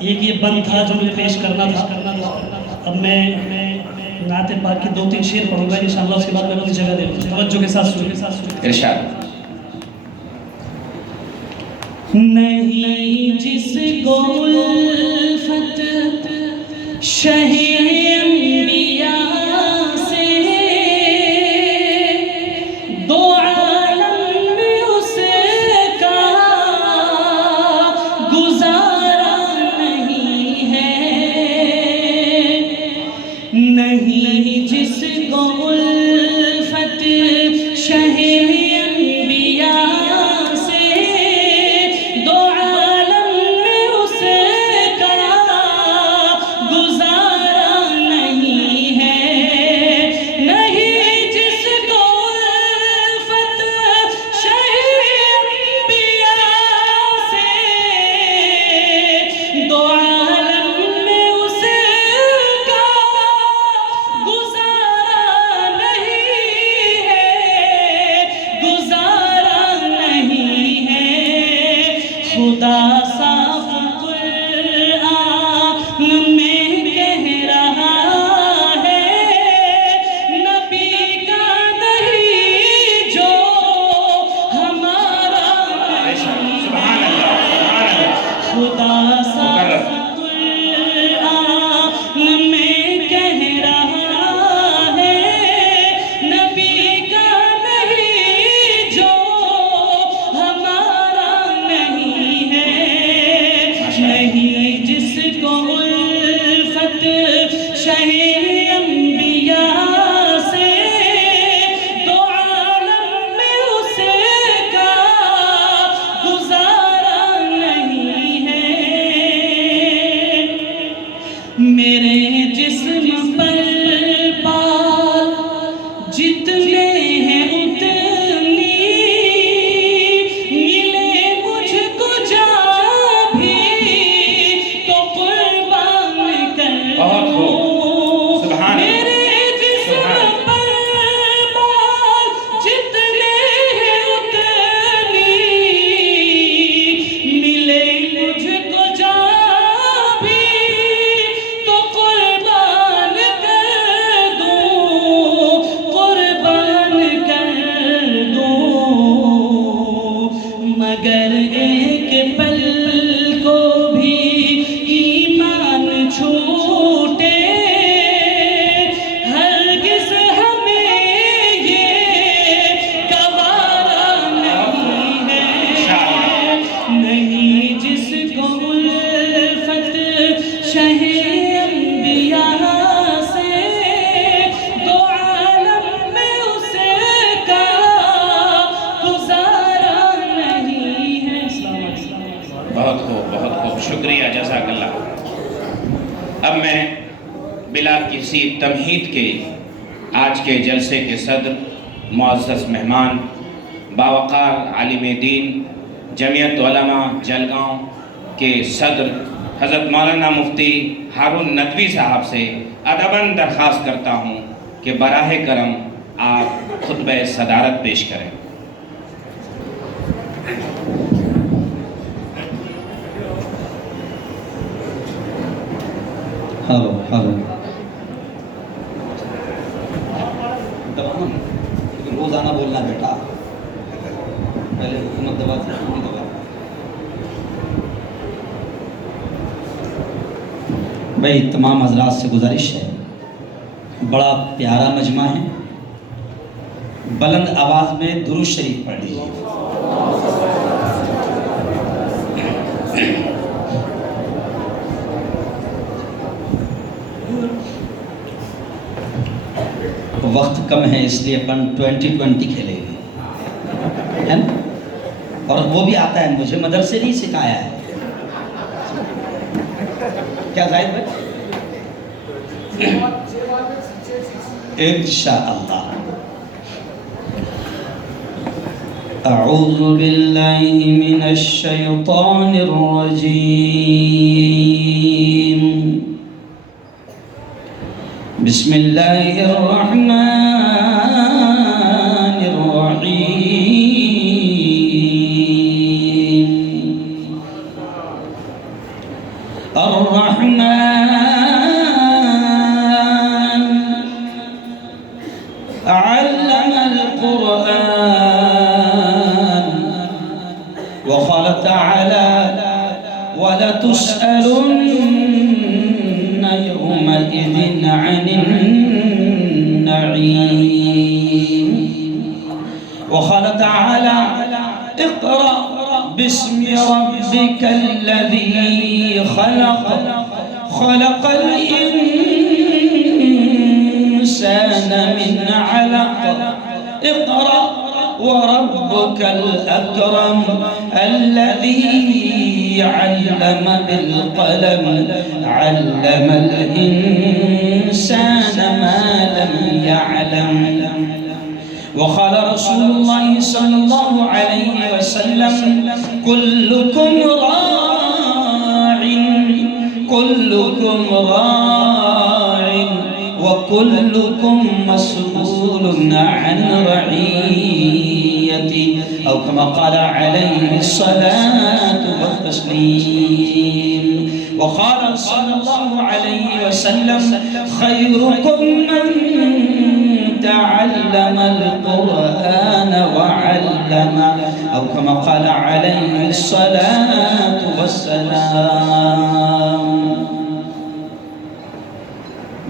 ایک یہ بند تھا جو مجھے پیش کرنا تھا. اب میں نعت پاک کی 2-3 شعر پڑھوں گا انشاءاللہ، اس کے بعد میں اپنی جگہ دے دوں. توجہ کے ساتھ سنیں. ارشاد. نہیں جس کو الفت شہ انبیاء سے دو عالم میں اس کا گزارا نہیں ہے. نہیں جس کو الفت شہ خدا صاف قرآن میں کہہ رہا ہے، نبی کا نہیں جو ہمارا نہیں ہے. خدا صاف قرآن میں کہہ رہا ہے، نبی کا نہیں جو ہمارا نہیں ہے. نہیں جس کو الفت شہ انبیاء سے دو عالم میں اس کا گزارا نہیں ہے. میرے جسم پر بال جتنے ہیں اتنی ملے مجھ کو جا بھی تو قربان کر دوں. میرے جسم پر بال جتنے ہیں اتنی ملے مجھ کو جا بھی تو قربان کر دوں، قربان کر دوں. مگر ایک پل کو بھی ایمان چھوٹے ہرگز ہمیں یہ گوارا نہیں ہے. نہیں جس کو الفت شہ انبیاء سے دو عالم میں اس کا گزارا نہیں ہے. بہت خوب، بہت خوب، شکریہ، جزاک اللہ. اب میں بلا کسی تمہید کے آج کے جلسے کے صدر، معزز مہمان، باوقار عالم دین، جمعیت علماء جلگاؤں کے صدر حضرت مولانا مفتی ہارون ندوی صاحب سے ادباً درخواست کرتا ہوں کہ براہ کرم آپ خطبہ صدارت پیش کریں. ہلو روزانہ بولنا بیٹا، پہلے حکومت دبا سے پوری دبا. بھائی تمام حضرات سے گزارش ہے، بڑا پیارا مجمع ہے، بلند آواز میں درود شریف پڑھ لیجیے. وقت کم ہے اس لیے اپن 20-20 کھیلے گے، ہے نا؟ اور وہ بھی آتا ہے، مجھے مدرسے نہیں سکھایا ہے. کیا زاہد بھائی؟ انشاءاللہ. اعوذ باللہ من الشیطان الرجیم، بسم اللہ الرحمن الرحیم. الرحمن علم القرآن وقال تعالى ولتسألن يومئذ عن النعيم وقال تعالى اقرأ باسم ربك الذي خلق خلق الإنسان من علق اقرأ وربك الأكرم الذي علم بالقلم علم الإنسان ما لم يعلم وقال رسول الله صلى الله عليه وسلم كلكم راع كلكم راع وكلكم مسؤول عن رعيته أو كما قال عليه الصلاة والتسليم وقال صلى الله عليه وسلم خيركم من تعلم القرآن وعلم أو كما قال عليه الصلاة والسلام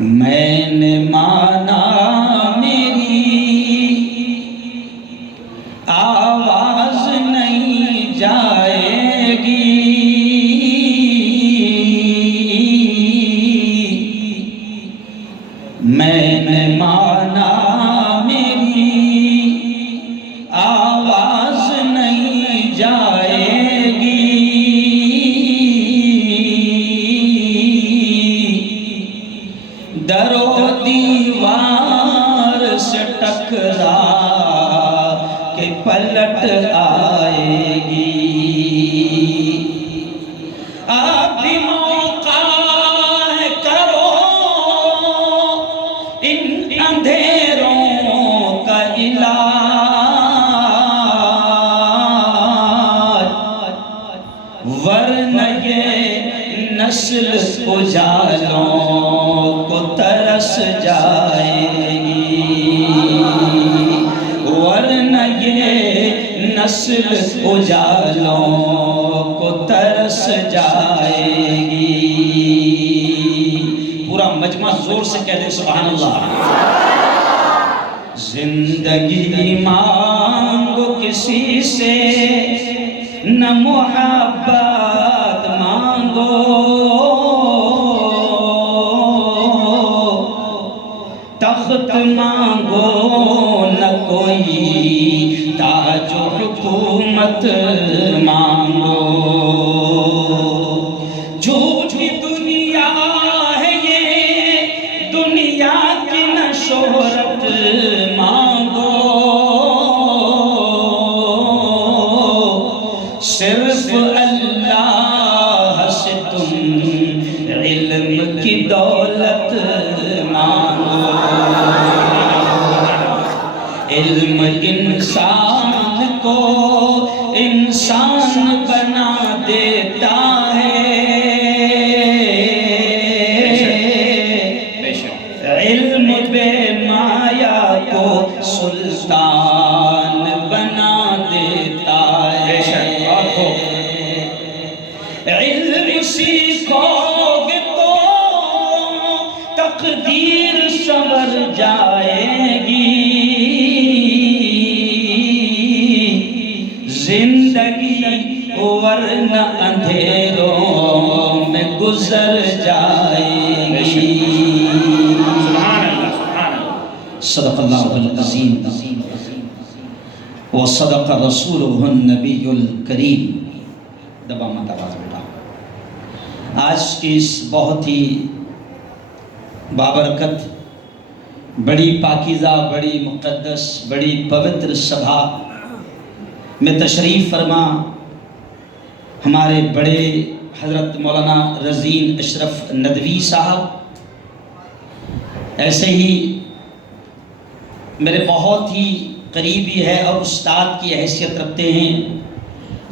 میں نے مانا میری آواز نہیں جائے گی میں نے مانا میری آواز نہیں جائے گی در و دیوار سے ٹکرا کے پلٹ آئے گی آپ بھی موقع ہے کرو ان اندھیروں کا علاج ورنہ یہ نسل اجالوں کو ترس جائے گی ورنہ یہ نسل اجالوں کو ترس جائے گی پورا مجمع زور سے کہہ دیں سبحان اللہ زندگی مانگو کسی سے نہ محبت مانگو تخت مانگو نہ کوئی تاج و حکومت مانگو جھوٹی دنیا ہے یہ دنیا کی نہ شہرت مانگو صرف اللہ سے تم علم کی دولت مانگو علم انسان کو انسان بنا دیتا ہے علم بے مایا کو سلطان بنا دیتا ہے علم سیکھو گے تو تقدیر سنور جائے گی زندگی ورنہ اندھیروں میں گزر جائے گی صدق اللہ العظیم وصدق رسولہ النبی الکریم دبا مت آواز بیٹا آج کی اس بہت ہی بابرکت بڑی پاکیزہ بڑی مقدس بڑی پوتر سبھا میں تشریف فرما ہمارے بڑے حضرت مولانا رزین اشرف ندوی صاحب ایسے ہی میرے بہت ہی قریبی ہے اور استاد کی حیثیت رکھتے ہیں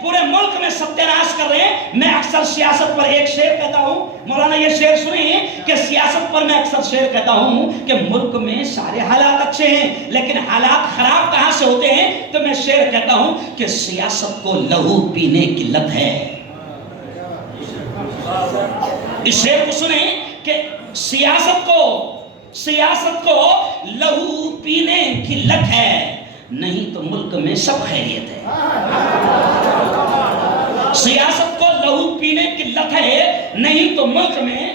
پورے ملک میں ستیاناش کر رہے ہیں. میں اکثر سیاست پر ایک شعر کہتا ہوں, مولانا یہ شعر سنیں کہ سیاست پر میں اکثر شعر کہتا ہوں کہ ملک میں سارے حالات اچھے ہیں, لیکن حالات خراب کہاں سے ہوتے ہیں؟ تو میں شعر کہتا ہوں کہ سیاست کو لہو پینے کی لت ہے. اس شعر کو سنیں کہ سیاست کو لہو پینے کی لت ہے, نہیں تو ملک میں سب خیریت ہے. سیاست کو لہو پینے کی لت ہے, نہیں تو ملک میں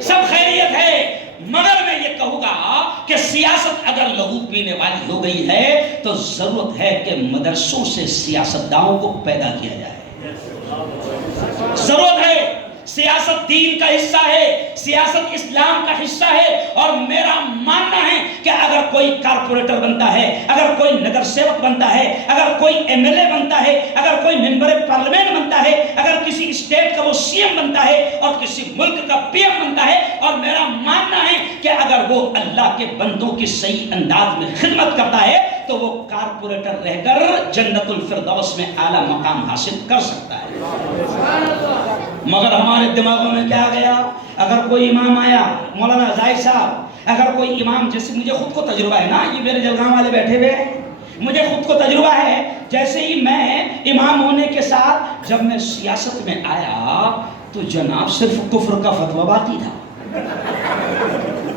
سب خیریت ہے. مگر میں یہ کہوں گا کہ سیاست اگر لہو پینے والی ہو گئی ہے تو ضرورت ہے کہ مدرسوں سے سیاستدانوں کو پیدا کیا جائے. ضرورت ہے. سیاست دین کا حصہ ہے, سیاست اسلام کا حصہ ہے, اور میرا ماننا ہے کہ اگر کوئی کارپوریٹر بنتا ہے, اگر کوئی نگر سیوک بنتا ہے, اگر کوئی ایم ایل اے بنتا ہے, اگر کوئی ممبر پارلیمنٹ بنتا ہے, اگر کسی اسٹیٹ کا وہ سی ایم بنتا ہے اور کسی ملک کا پی ایم بنتا ہے, اور میرا ماننا ہے کہ اگر وہ اللہ کے بندوں کی صحیح انداز میں خدمت کرتا ہے تو وہ کارپوریٹر رہ کر جنت الفردوس میں اعلیٰ مقام حاصل کر سکتا ہے. مگر ہمارے دماغوں میں کیا گیا؟ اگر کوئی امام آیا, مولانا زاہد صاحب, اگر کوئی امام, جیسے مجھے خود کو تجربہ ہے نا, یہ میرے جلگاؤں والے بیٹھے ہوئے ہیں, مجھے خود کو تجربہ ہے, جیسے ہی میں امام ہونے کے ساتھ جب میں سیاست میں آیا تو جناب صرف کفر کا فتویٰ باقی تھا.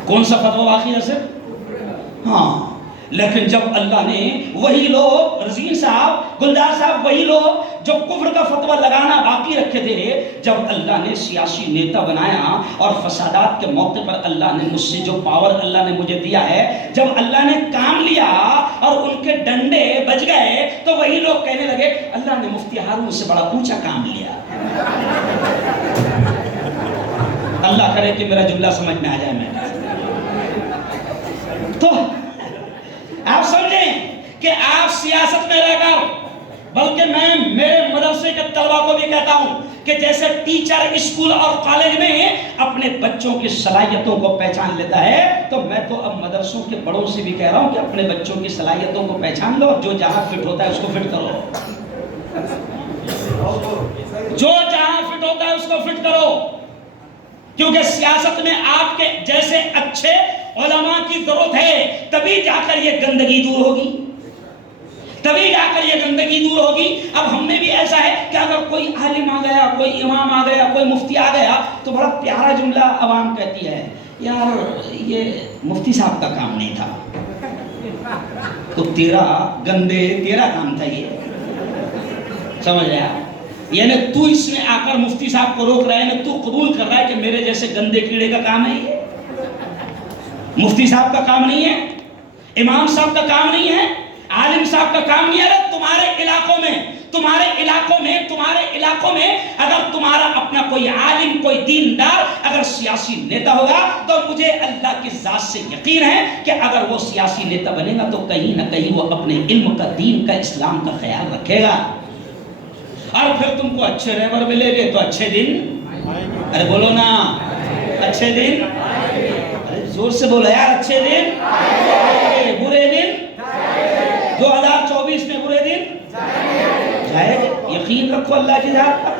کون سا فتویٰ باقی تھا؟ صرف ہاں. لیکن جب اللہ نے وہی لوگ, رضین صاحب, گلدار صاحب, وہی لوگ جو کفر کا فتویٰ لگانا باقی رکھے تھے, جب اللہ نے سیاسی نیتا بنایا اور فسادات کے موقع پر اللہ نے مجھ سے جو پاور اللہ نے مجھے دیا ہے, جب اللہ نے کام لیا اور ان کے ڈنڈے بج گئے تو وہی لوگ کہنے لگے اللہ نے مفتی ہارون سے بڑا اونچا کام لیا. اللہ کرے کہ میرا جملہ سمجھ میں آ جائے. میں تو آپ سمجھیں کہ آپ سیاست میں رہ کر, بلکہ میں میرے مدرسے کے طلبہ کو بھی کہتا ہوں کہ جیسے ٹیچر اسکول اور کالج میں اپنے بچوں کی صلاحیتوں کو پہچان لیتا ہے, تو میں تو اب مدرسوں کے بڑوں سے بھی کہہ رہا ہوں کہ اپنے بچوں کی صلاحیتوں کو پہچان لو, جو جہاں فٹ ہوتا ہے اس کو فٹ کرو, جو جہاں فٹ ہوتا ہے اس کو فٹ کرو. کیونکہ سیاست میں آپ کے جیسے اچھے علماء کی ضرورت ہے, تبھی جا کر یہ گندگی دور ہوگی, تبھی جا کر یہ گندگی دور ہوگی. اب ہم میں بھی ایسا ہے کہ اگر کوئی عالم آ گیا, کوئی امام آ گیا, کوئی مفتی آ گیا, تو بڑا پیارا جملہ عوام کہتی ہے, یار یہ مفتی صاحب کا کام نہیں تھا, تو تیرا گندے تیرا کام تھا. یہ سمجھ رہا, یعنی تو اس میں آ کر مفتی صاحب کو روک رہا ہے, یعنی تو قبول کر رہا ہے کہ میرے جیسے گندے کیڑے کا کام ہے یہ. مفتی صاحب کا کام نہیں ہے, امام صاحب کا کام نہیں ہے, عالم صاحب کا کام نہیں ہے. تمہارے علاقوں میں اگر تمہارا اپنا کوئی عالم, کوئی دیندار, اگر سیاسی نیتا ہوگا تو مجھے اللہ کی ذات سے یقین ہے کہ اگر وہ سیاسی نیتا بنے گا تو کہیں نہ کہیں وہ اپنے علم کا, دین کا, اسلام کا خیال رکھے گا. اور پھر تم کو اچھے رہبر ملے گے تو اچھے دن, ارے بولو نا, اچھے دن, ارے زور سے بولو یار, اچھے دن, برے دن, 2024 میں برے دن جائے گے, یقین رکھو اللہ کی ذات پر.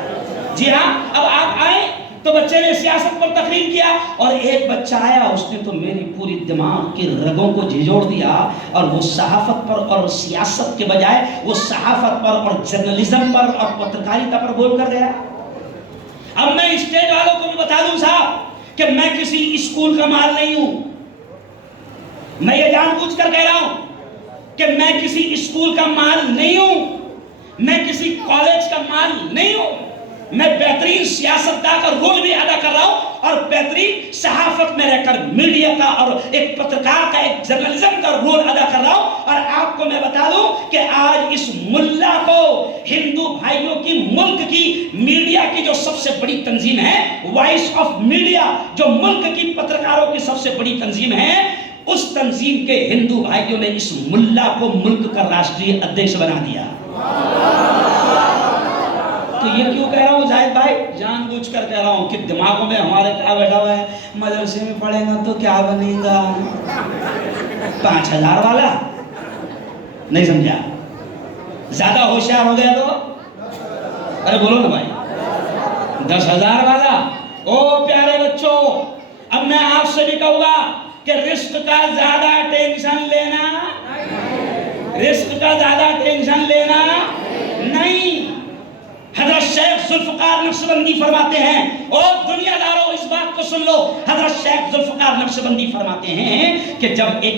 جی ہاں, اب آپ آئیں تو بچے نے سیاست پر تقریر کیا, اور ایک بچہ آیا, اس نے تو میری پوری دماغ کی رگوں کو جھنجھوڑ دیا, اور وہ صحافت پر اور سیاست کے بجائے وہ صحافت پر اور جرنلزم پر اور پترکاریتا پر بول کر گیا. اب میں اسٹیج والوں کو بھی بتا دوں صاحب کہ میں کسی اسکول کا مال نہیں ہوں, میں یہ جان بوجھ کر کہہ رہا ہوں کہ میں کسی اسکول کا مال نہیں ہوں, میں کسی کالج کا مال نہیں ہوں. میں بہترین سیاستدان کا رول بھی ادا کر رہا ہوں, اور بہترین صحافت میں رہ کر میڈیا کا اور ایک پترکار کا, ایک جرنلزم کا رول ادا کر رہا ہوں. اور آپ کو میں بتا دوں کہ آج اس ملا کو, ہندو بھائیوں کی ملک کی میڈیا کی جو سب سے بڑی تنظیم ہے, وائس آف میڈیا, جو ملک کی پترکاروں کی سب سے بڑی تنظیم ہے, اس تنظیم کے ہندو بھائیوں نے اس ملا کو ملک کا راشٹری ادھیش بنا دیا. تو یہ کیوں کہہ رہا ہوں زاہد بھائی, جان بوجھ کر کہہ رہا ہوں کہ دماغوں میں ہمارے کیا بیٹھا ہوا ہے, مدرسے میں پڑھیں گا تو کیا بنے گا, 5000 والا, نہیں سمجھا, زیادہ ہوشیار ہو گیا تو ارے بولو نا بھائی، 10,000 والا۔ او پیارے بچوں، اب میں آپ سے بھی کہوں گا کہ رزق کا زیادہ ٹینشن لینا، رزق کا زیادہ ٹینشن لینا نہیں۔ حضرت شیخ ذوالفقار نقشبندی فرماتے ہیں، اور دنیا داروں اس بات کو سن لو، حضرت شیخ ذوالفقار نقشبندی فرماتے ہیں کہ جب ایک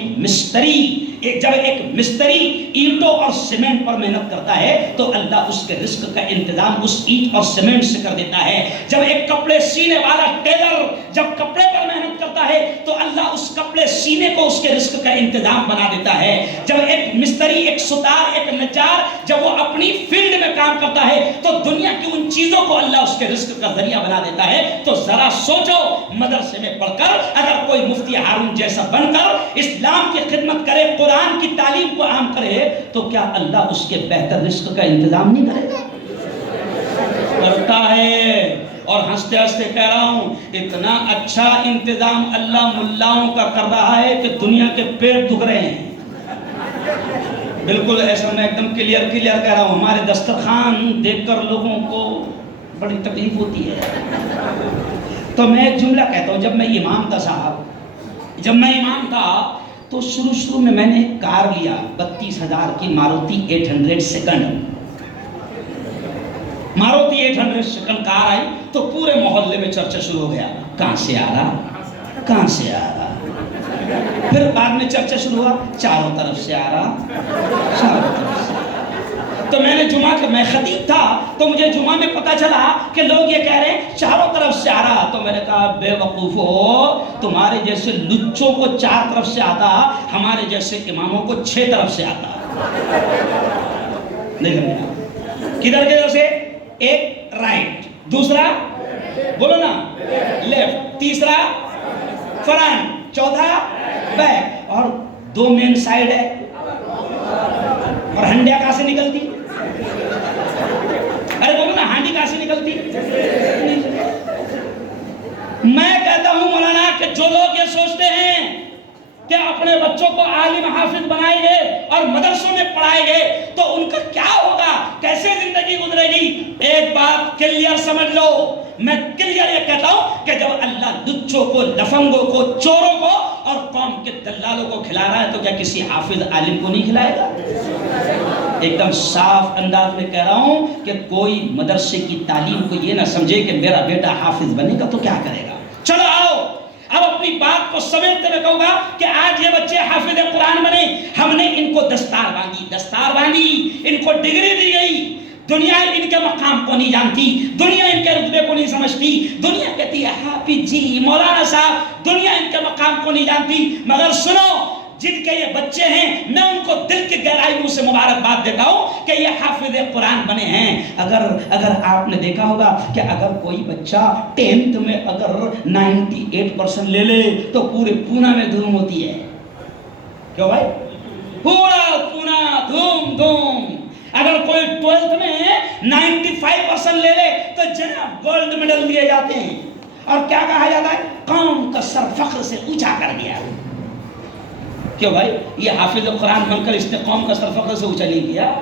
مستری اینٹوں اور سیمنٹ پر محنت کرتا ہے تو اللہ اس کے رزق کا انتظام اس اینٹ اور سیمنٹ سے کر دیتا ہے۔ جب ایک کپڑے سینے والا ٹیلر جب کپڑے پر محنت کرتا ہے تو اللہ اس کپڑے سینے کو اس کے رزق کا انتظام بنا دیتا ہے۔ جب ایک مستری، ایک ستار، ایک نجار جب وہ اپنی فیلڈ میں کام کرتا ہے تو دنیا کی ان چیزوں کو اللہ اس کے رزق کا ذریعہ بنا دیتا ہے۔ تو ذرا سوچو، مدرسے میں پڑھ کر اگر کوئی مفتی ہارون جیسا بن کر اسلام کی خدمت کرے، قرآن کی تعلیم کو عام کرے، تو کیا اللہ اس کے بہتر رزق کا انتظام نہیں کرے گا؟ کرتا ہے۔ اور ہنستے ہنستے کہہ رہا ہوں، اتنا اچھا انتظام اللہ ملاؤں کا کر رہا ہے کہ دنیا کے پیٹ دکھ رہے ہیں۔ بالکل ایسا میں ایک دم کلیئر کہہ رہا ہوں، ہمارے دسترخوان دیکھ کر لوگوں کو بڑی تکلیف ہوتی ہے۔ تو میں ایک جملہ کہتا ہوں، جب میں امام تھا تو شروع میں نے ایک کار لیا، 32,000 کی ماروتی 800 سیکنڈ، ماروتی 800 سیکنڈ کار آئی تو پورے محلے میں چرچا شروع ہو گیا، کہاں سے آ رہا۔ پھر بعد میں چرچا شروع ہوا، چاروں طرف سے آ رہا۔ تو میں نے میں خطیب تھا تو مجھے جمعہ میں پتا چلا کہ لوگ یہ کہہ رہے ہیں چاروں طرف سے آ رہا۔ تو میں نے کہا بے وقوفو، تمہارے جیسے لچوں کو 4 طرف سے آتا، ہمارے جیسے اماموں کو 6 طرف سے آتا۔ کدھر کے طرف سے؟ ایک رائٹ، دوسرا بولو نا لیفٹ، تیسرا فرنٹ، چوتھا بیک، اور 2 مین سائیڈ ہے۔ اور ہنڈیا کہاں سے نکلتی؟ ارے بولو نا، ہانڈی کہاں سے نکلتی؟ میں کہتا ہوں مولانا کہ جو لوگ یہ سوچتے ہیں کہ اپنے بچوں کو عالم حافظ بنائیں گے اور مدرسوں میں پڑھائیں گے تو ان کا کیا ہوگا، کیسے زندگی گزرے گی، ایک بات کلیئر سمجھ لو۔ میں کلیئر یہ کہتا ہوں کہ جب اللہ لچوں کو، لفنگوں کو، چوروں کو اور قوم کے دلالوں کو کھلا رہا ہے تو کیا کسی حافظ عالم کو نہیں کھلائے گا؟ ایک دم صاف انداز میں کہہ رہا ہوں کہ کوئی مدرسے کی تعلیم کو یہ نہ سمجھے کہ میرا بیٹا حافظ بنے گا تو کیا کرے گا۔ چلو آؤ اب اپنی بات کو سمیٹتے میں کہوں گا کہ آج یہ بچے حافظ قرآن بنے، ہم نے ان کو دستار باندھی، ان کو ڈگری دی گئی۔ دنیا ان کے مقام کو نہیں جانتی، دنیا ان کے رتبے کو نہیں سمجھتی، دنیا کہتی ہے حافظ جی، مولانا صاحب، دنیا ان کے مقام کو نہیں جانتی۔ مگر سنو، جن کے یہ بچے ہیں میں ان کو دل کی گہرائیوں سے مبارکباد دیتا ہوں کہ یہ حافظ قرآن بنے ہیں۔ اگر آپ نے دیکھا ہوگا کہ اگر کوئی بچہ 10th میں اگر 98% لے لے تو پورے پونا میں دھوم ہوتی ہے۔ کیوں بھائی؟ پورا پونا دھوم۔ اگر کوئی 12th میں 95% لے لے تو جناب گولڈ میڈل دیے جاتے ہیں، اور کیا کہا جاتا ہے؟ قوم کا سر فخر سے اونچا کر دیا۔ کیوں بھائی؟ یہ حافظ قرآن بن کر اس نے قوم کا سر فخر سے اونچا نہیں کیا۔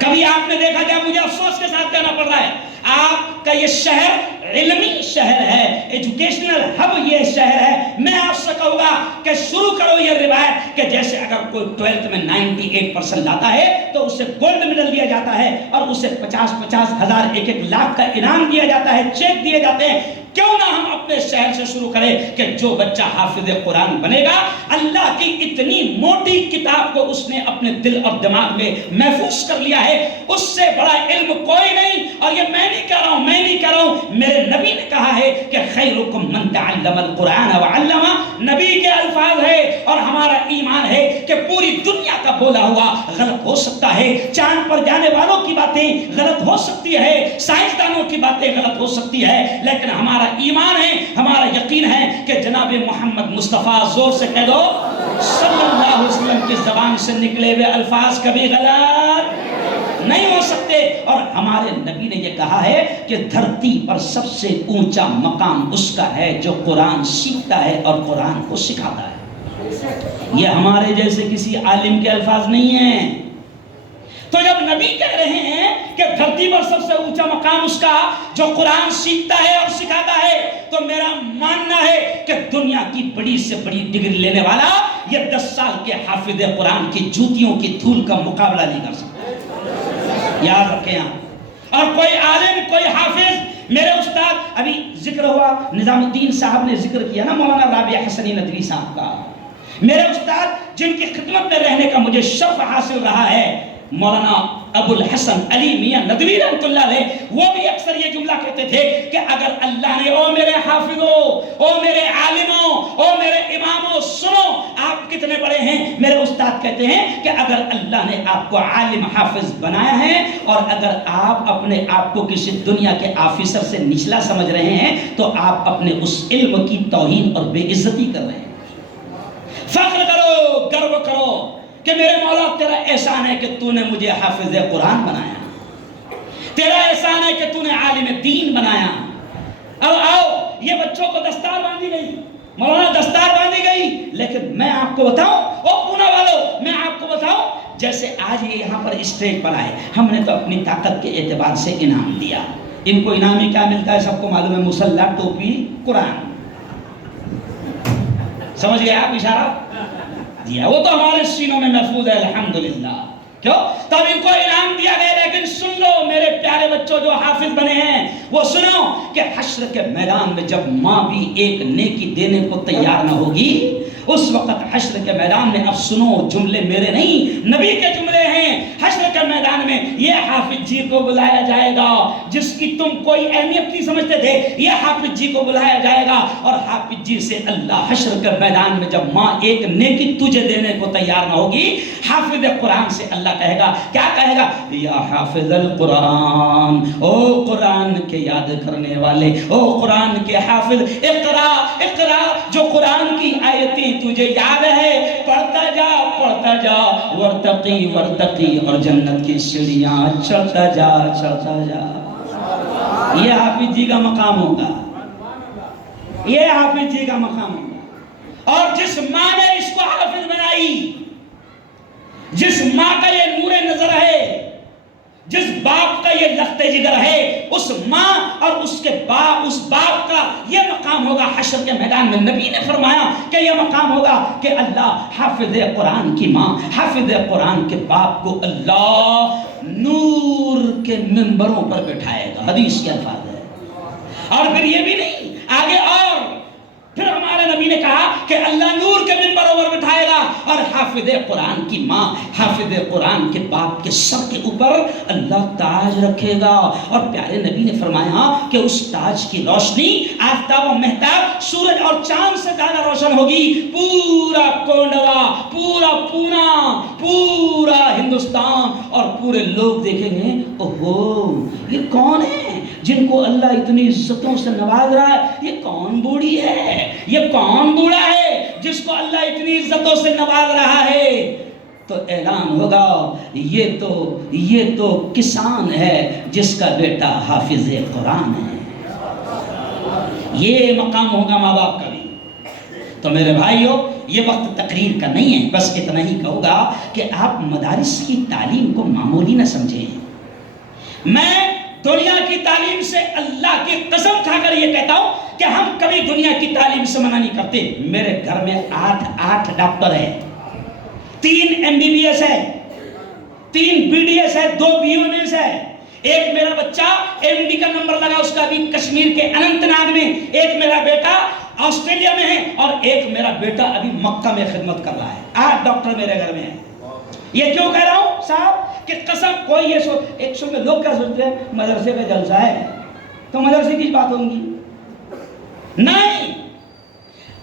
کبھی آپ نے دیکھا کیا؟ مجھے افسوس کے ساتھ کہنا پڑ رہا ہے، آپ کا یہ شہر علمی شہر ہے، ایجوکیشنل ہب یہ شہر ہے۔ میں آپ سے کہوں گا کہ شروع کرو یہ روایت کہ جیسے اگر کوئی 12th میں 98% لاتا ہے تو اسے گولڈ میڈل دیا جاتا ہے اور اسے 50,000 ہزار 1 لاکھ کا انعام دیا جاتا ہے، چیک دیے جاتے ہیں۔ کیوں نہ ہم اپنے شہر سے شروع کریں کہ جو بچہ حافظ قرآن بنے گا، اللہ کی اتنی موٹی کتاب کو اس نے اپنے دل اور دماغ میں محفوظ کر لیا ہے، اس سے بڑا علم کوئی نہیں۔ اور یہ میں نہیں کہہ رہا ہوں، میرے نبی نے کہا ہے کہ خیرکم من تعلم القرآن وعلمہ، نبی کے الفاظ ہے اور ہمارا ایمان ہے کہ پوری دنیا کا بولا ہوا غلط ہو سکتا ہے، چاند پر جانے والوں کی باتیں غلط ہو سکتی ہے، سائنسدانوں کی باتیں غلط ہو سکتی ہے، لیکن ہمارا ایمان ہے، ہمارا یقین ہے کہ جناب محمد مصطفیٰ، زور سے کہہ دو، صلی اللہ علیہ وسلم کی زبان سے نکلے ہوئے الفاظ کبھی غلط نہیں ہو سکتے۔ اور ہمارے نبی نے یہ کہا ہے کہ دھرتی پر سب سے اونچا مقام اس کا ہے جو قرآن سیکھتا ہے اور قرآن کو سکھاتا ہے۔ یہ ہمارے جیسے کسی عالم کے الفاظ نہیں ہیں۔ تو جب نبی کہہ رہے ہیں کہ دھرتی پر سب سے اونچا مقام اس کا جو قرآن سیکھتا ہے اور سکھاتا ہے، تو میرا ماننا ہے کہ دنیا کی بڑی سے بڑی ڈگری لینے والا یہ 10 سال کے حافظ قرآن کی جوتیوں کی دھول کا مقابلہ نہیں کر سکتا. یاد رکھیں آپ. اور کوئی عالم، کوئی حافظ، میرے استاد ابھی ذکر ہوا، نظام الدین صاحب نے ذکر کیا نا مولانا رابعہ حسنی ندوی صاحب کا، میرے استاد جن کی خدمت میں رہنے کا مجھے شرف حاصل رہا ہے، مولانا ابو الحسن علی میاں ندوی رحمۃ اللہ علیہ، وہ بھی اکثر یہ جملہ کہتے تھے کہ اگر اللہ نے، او میرے حافظوں، او میرے عالموں، او میرے اماموں، سنو آپ کتنے بڑے ہیں. میرے استاد کہتے ہیں کہ اگر اللہ نے آپ کو عالم حافظ بنایا ہے اور اگر آپ اپنے آپ کو کسی دنیا کے آفیسر سے نچلا سمجھ رہے ہیں تو آپ اپنے اس علم کی توہین اور بے عزتی کر رہے ہیں. فخر کرو، گرو کرو کہ میرے مولا تیرا احسان ہے کہ تو نے مجھے حافظ قرآن بنایا، تیرا احسان ہے کہ تو نے عالم دین بنایا. اب آؤ، یہ بچوں کو دستار باندھی گئی، مولانا دستار باندھی گئی، لیکن میں آپ کو بتاؤں، او پونا والوں، میں آپ کو بتاؤں، جیسے آج یہ یہاں پر اسٹیج پر آئے، ہم نے تو اپنی طاقت کے اعتبار سے انعام دیا. ان کو انعامی کیا ملتا ہے سب کو معلوم ہے، مسلح، ٹوپی، قرآن. سمجھ گئے آپ اشارہ دیا؟ وہ تو ہمارے سینوں میں محفوظ ہے الحمدللہ. کیوں؟ تب ان کو انعام دیا گیا. لیکن سن لو میرے پیارے بچوں جو حافظ بنے ہیں، وہ سنو کہ حشر کے میدان میں جب ماں بھی ایک نیکی دینے کو تیار نہ ہوگی، اس وقت حشر کے میدان میں، اب سنو جملے میرے نہیں نبی کے جملے ہیں، حشر کے میدان میں یہ حافظ جی کو بلایا جائے گا جس کی تم کوئی اہمیت نہیں سمجھتے تھے، یہ حافظ جی کو بلایا جائے گا اور حافظ جی سے اللہ حشر کے میدان میں جب ماں ایک نیکی تجھے دینے کو تیار نہ ہوگی، حافظ قرآن سے اللہ کہے گا، کیا کہے گا؟ یا حافظ القرآن، او قرآن کے یاد کرنے والے، او قرآن کے حافظ، اقرا اقرا، جو قرآن کی آیتیں تجھے یاد ہے پڑھتا جا، ورتقی ورتقی، اور جنت کی سیڑھیاں چڑھتا جا. یہ حافظ جی کا مقام ہوگا، یہ حافظ جی کا مقام ہوگا. اور جس ماں نے اس کو حافظ بنائی، جس ماں کا یہ نور نظر ہے، جس باپ کا یہ لخت جگر ہے، اس ماں اور اس باپ کا یہ مقام ہوگا حشر کے میدان میں. نبی نے فرمایا کہ یہ مقام ہوگا کہ اللہ حافظ قرآن کی ماں، حافظ قرآن کے باپ کو اللہ نور کے منبروں پر بٹھائے گا. حدیث کے الفاظ ہے. اور پھر یہ بھی نہیں، آگے اور پھر ہمارے نبی نے کہا کہ اللہ نور کے منبروں پر بٹھائے گا اور حافظ قرآن کی ماں، حافظ قرآن کے باپ کے سر کے اوپر اللہ تاج رکھے گا. اور پیارے نبی نے فرمایا کہ اس تاج کی روشنی آفتاب و مہتاب، سورج اور چاند سے زیادہ روشن ہوگی. پورا کونڈوا، پورا پونا، پورا ہندوستان اور پورے لوگ دیکھیں گے، اوہو یہ کون ہے جن کو اللہ اتنی عزتوں سے نواز رہا ہے؟ یہ کون بوڑھی ہے، یہ کون بوڑھا ہے جس کو اللہ اتنی عزتوں سے نواز رہا ہے؟ تو اعلان ہوگا یہ تو کسان ہے جس کا بیٹا حافظ قرآن ہے. یہ مقام ہوگا ماں باپ کا بھی. تو میرے بھائیو، یہ وقت تقریر کا نہیں ہے، بس اتنا ہی کہوں گا کہ آپ مدارس کی تعلیم کو معمولی نہ سمجھیں. میں دنیا کی تعلیم سے اللہ کی قسم کھا کر یہ کہتا ہوں کہ ہم کبھی دنیا کی تعلیم سے منع نہیں کرتے. میرے گھر میں 8 ڈاکٹر ہیں، 3 MBBS ہے، 3 BDS ہے، 2 BUMS ہے. ایک میرا بچہ MD کا نمبر لگا اس کا ابھی کشمیر کے اننت ناگ میں، ایک میرا بیٹا آسٹریلیا میں ہے، اور ایک میرا بیٹا ابھی مکہ میں خدمت کر رہا ہے. 8 ڈاکٹر میرے گھر میں ہیں. یہ کیوں کہہ رہا ہوں صاحب کہ قسم کوئی ایک سو میں لوگ کیا سوچتے ہیں مدرسے پہ جلسہ ہے تو مدرسے کی بات ہوں گی. نہیں،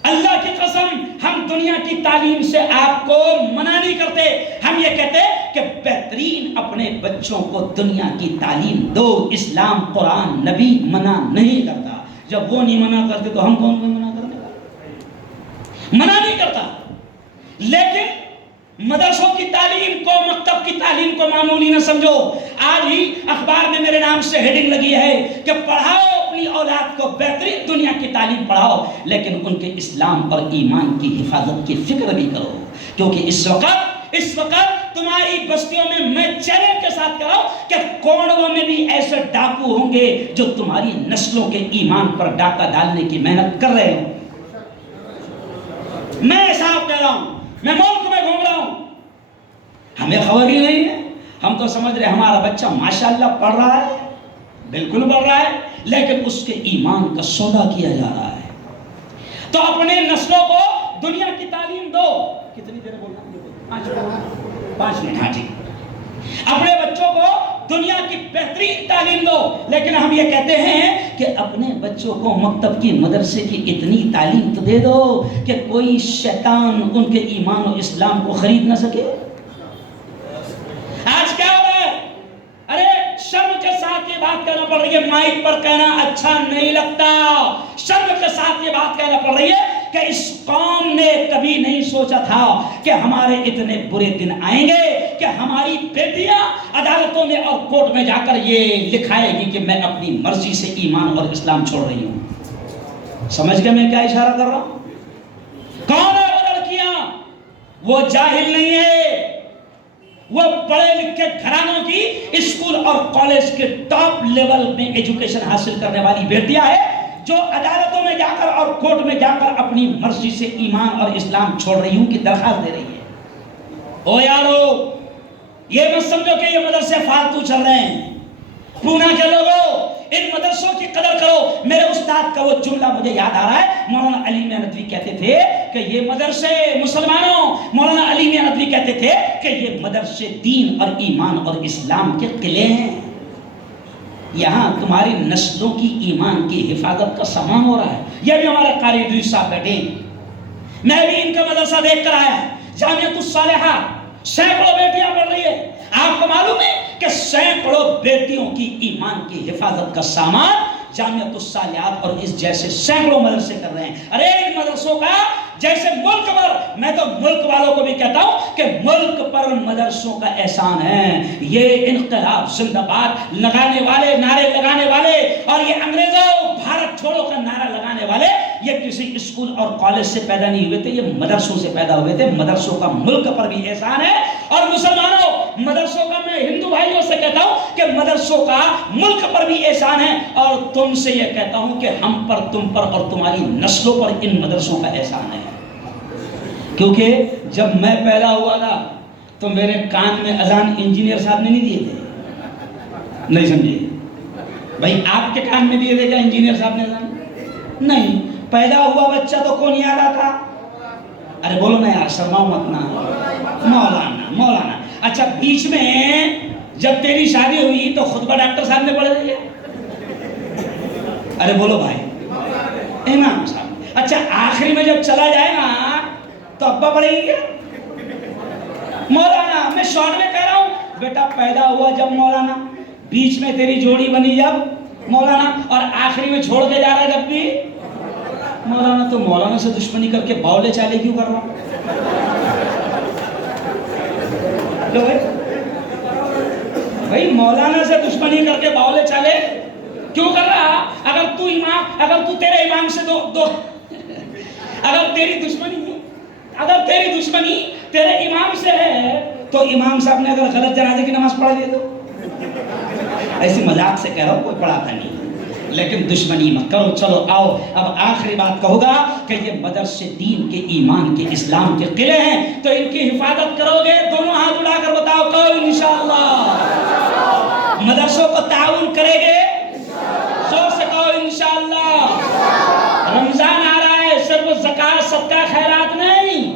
اللہ کی قسم ہم دنیا کی تعلیم سے آپ کو منع نہیں کرتے. ہم یہ کہتے کہ بہترین اپنے بچوں کو دنیا کی تعلیم دو. اسلام، قرآن، نبی منع نہیں کرتا. جب وہ نہیں منع کرتے تو ہم کون کو منع کرنے کا؟ منع نہیں کرتا. لیکن مدرسوں کی تعلیم کو، مکتب کی تعلیم کو معمولی نہ سمجھو. آج ہی اخبار میں میرے نام سے ہیڈنگ لگی ہے کہ پڑھاؤ اپنی اولاد کو بہترین دنیا کی تعلیم پڑھاؤ، لیکن ان کے اسلام اور ایمان کی حفاظت کی فکر بھی کرو. کیونکہ اس وقت تمہاری بستیوں میں چیلنج کے ساتھ کہہ رہا ہوں کہ کونڈوا میں بھی ایسے ڈاکو ہوں گے جو تمہاری نسلوں کے ایمان پر ڈاکہ ڈالنے کی محنت کر رہے ہوں. میں صاحب کہہ رہا ہوں، میں ملک میں گھوم رہا ہوں، ہمیں خبر ہی نہیں ہے. ہم تو سمجھ رہے ہمارا بچہ ماشاءاللہ پڑھ رہا ہے، بالکل پڑھ رہا ہے، لیکن اس کے ایمان کا سودا کیا جا رہا ہے. تو اپنے نسلوں کو دنیا کی تعلیم دو. کتنی دیر بولنا؟ 5 منٹ. ہاں ٹھیک. اپنے بچوں کو دنیا کی بہترین تعلیم دو. لیکن ہم یہ کہتے ہیں کہ اپنے بچوں کو مکتب کی مدرسے کی اتنی تعلیم تو دے دو کہ کوئی شیطان ان کے ایمان و اسلام کو خرید نہ سکے. آج کیا ہو رہا ہے؟ ارے شرم کے ساتھ یہ بات کہنا پڑ رہی ہے، مائک پر کہنا اچھا نہیں لگتا. شرم کے ساتھ یہ بات کہنا پڑ رہی ہے کہ اس قوم نے کبھی نہیں سوچا تھا کہ ہمارے اتنے برے دن آئیں گے کہ ہماری بیٹیاں عدالتوں میں اور کورٹ میں جا کر یہ لکھائے گی کہ میں اپنی مرضی سے ایمان اور اسلام چھوڑ رہی ہوں. سمجھ گئے میں کیا اشارہ کر رہا ہوں؟ کون ہے وہ لڑکیاں؟ وہ جاہل نہیں ہے، وہ پڑھے لکھے گھرانوں کی اسکول اور کالج کے ٹاپ لیول میں ایجوکیشن حاصل کرنے والی بیٹیاں ہیں جو عدالتوں میں جا کر اور کورٹ میں جا کر اپنی مرضی سے ایمان اور اسلام چھوڑ رہی ہوں کی درخواست دے رہی ہے. او یارو، یہ مت سمجھو کہ یہ مدرسے فالتو چل رہے ہیں. پونا کے لوگوں، ان مدرسوں کی قدر کرو. میرے استاد کا وہ جملہ مجھے یاد آ رہا ہے. مولانا علی میاں ندوی کہتے تھے کہ یہ مدرسے مسلمانوں، مولانا علی میاں ندوی کہتے تھے کہ یہ مدرسے دین اور ایمان اور اسلام کے قلعے ہیں. یہاں تمہاری نسلوں کی ایمان کی حفاظت کا سامان ہو رہا ہے. یہ بھی ہمارے قاری ادریس صاحب بیٹھے ہیں، میں بھی ان کا مدرسہ دیکھ کر آیا. جامعۃ الصالحہ، سینکڑوں بیٹیاں پڑھ رہی ہے. آپ کو معلوم ہے کہ سینکڑوں بیٹیوں کی ایمان کی حفاظت کا سامان جامعۃ الصالحات اور اس جیسے سینکڑوں مدرسے کر رہے ہیں. ارے ان مدرسوں کا جیسے ملک پر، میں تو ملک والوں کو بھی کہتا ہوں کہ ملک پر مدرسوں کا احسان ہے. یہ انقلاب زندہ باد لگانے والے، نعرے لگانے والے، اور یہ انگریزوں بھارت چھوڑو کا نعرہ لگانے والے، یہ کسی اسکول اور کالج سے پیدا نہیں ہوئے تھے، یہ مدرسوں سے پیدا ہوئے تھے. مدرسوں کا ملک پر بھی احسان ہے. اور مسلمانوں، مدرسوں کا، میں ہندو بھائیوں سے کہتا ہوں کہ مدرسوں کا ملک پر بھی احسان ہے. اور تم سے یہ کہتا ہوں کہ ہم پر، تم پر اور تمہاری نسلوں پر ان مدرسوں کا احسان ہے. کیونکہ جب میں پیدا ہوا تھا تو میرے کان میں اذان انجینئر صاحب نے نہیں دیے تھے. نہیں سمجھے بھائی؟ آپ کے کان میں دیے تھے کیا انجینئر صاحب نے اذان؟ نہیں. پیدا ہوا بچہ تو کون یاد آتا؟ ارے بولو نا یار، شرماؤ مت نا. مولانا. اچھا، بیچ میں جب تیری شادی ہوئی تو خطبہ ڈاکٹر صاحب نے پڑھ دیا. ارے بولو بھائی، امام صاحب. اچھا، آخری میں جب چلا جائے نا تو ابا پڑھیں گے مولانا. میں شارٹ میں کہہ رہا ہوں، بیٹا پیدا ہوا جب مولانا، بیچ میں تیری جوڑی بنی جب مولانا، اور آخری میں چھوڑ کے جا رہا ہے جب بھی مولانا. تو مولانا سے دشمنی کر کے باولے چالے کیوں کر رہا ہوں؟ بھائی مولانا سے دشمنی کر کے باولے چالے کیوں کر رہا؟ اگر تو امام، اگر تو تیرے امام سے اگر تیری دشمنی تیرے امام سے ہے تو امام صاحب نے اگر غلط جنازے کی نماز پڑھا دی تو، ایسی مذاق سے کہہ رہا ہوں، کوئی پڑھاتا نہیں، لیکن دشمنی مت کرو. چلو آؤ، اب آخری بات کہوں گا کہ یہ مدرسے دین کے، ایمان کے، اسلام کے قلعے ہیں، تو ان کی حفاظت کرو گے؟ دونوں ہاتھ اٹھا کر بتاؤ کہو انشاءاللہ. مدرسوں کو تعاون کرے گے؟ زور سے کہو انشاءاللہ. رمضان آ رہا ہے، صرف زکوٰۃ صدقہ خیرات نہیں،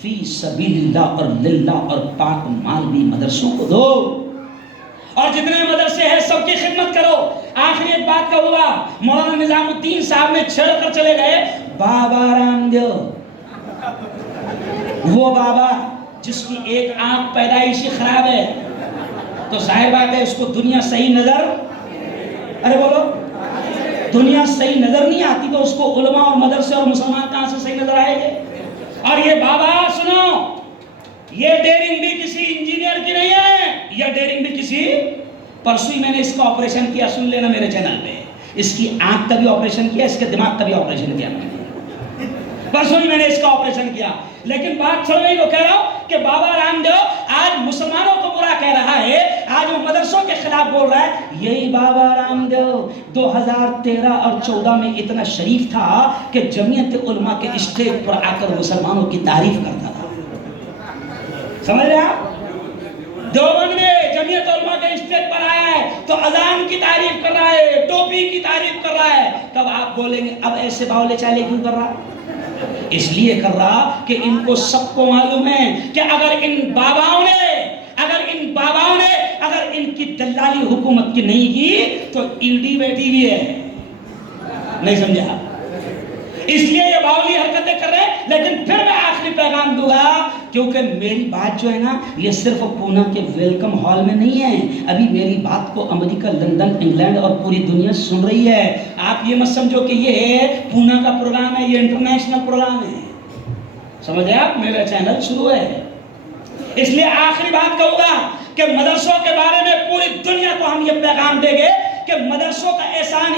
فی سبیل اللہ اور للہ اور پاک مال بھی مدرسوں کو دو. اور جتنے مدرسے ہیں سب کی خدمت کرو. آخری ایک بات کہوں گا، مولانا نظام الدین صاحب نے چھیڑ کر چلے گئے بابا رام دیو، وہ بابا جس کی ایک آنکھ پیدائشی خراب ہے، تو ظاہر بات ہے اس کو دنیا صحیح نظر، ارے بولو، دنیا صحیح نظر نہیں آتی، تو اس کو علماء اور مدرسے اور مسلمان کہاں سے صحیح نظر آئے گے؟ اور یہ بابا سنو، یہ ڈیرنگ بھی کسی انجینئر کی نہیں ہے، یہ ڈیرنگ بھی کسی، پرسوں ہی میں نے اس کا آپریشن کیا، سن لینا میرے چینل پہ، اس کی آنکھ کا بھی آپریشن کیا، اس کے دماغ کا بھی آپریشن کیا میں نے، پرسوں ہی میں نے اس کا آپریشن کیا. لیکن بات سن رہی، وہ کہہ رہا ہوں کہ بابا رام دیو آج مسلمانوں کو برا کہہ رہا ہے, آج وہ مدرسوں کے خلاف بول رہا ہے, یہی بابا رام دیو 2013 اور 14 میں اتنا شریف تھا کہ جمعیت علماء کے اسٹیج پر آ کر مسلمانوں کی تعریف کرتا تھا. سمجھ رہے آپ؟ دیوبند میں جمعیت علماء کے اسٹیج پر آیا ہے تو اذان کی تعریف کر رہا ہے, ٹوپی کی تعریف کر رہا ہے. تب آپ بولیں گے اب ایسے باولے چالے کیوں کر رہا؟ اس لیے کر رہا کہ ان کو سب کو معلوم ہے کہ اگر ان باباؤں نے اگر ان کی دلالی حکومت کی نہیں کی تو ای ڈی بیٹھی بھی ہے. نہیں سمجھا؟ اس لیے یہ باولی حرکتیں کر رہے ہیں. لیکن پھر میں آخری پیغام دوں گا, کیونکہ میری بات جو ہے نا یہ صرف پونا کے ویلکم ہال میں نہیں ہے, ابھی میری بات کو امریکہ, لندن, انگلینڈ اور پوری دنیا سن رہی ہے. آپ یہ مت سمجھو کہ یہ پونا کا پروگرام ہے, یہ انٹرنیشنل پروگرام ہے. سمجھے آپ؟ میرا چینل شروع ہے. اس لیے آخری بات کہوں گا کہ مدرسوں کے بارے میں پوری دنیا کو ہم یہ پیغام دیں گے کہ مدرسوں کا احسان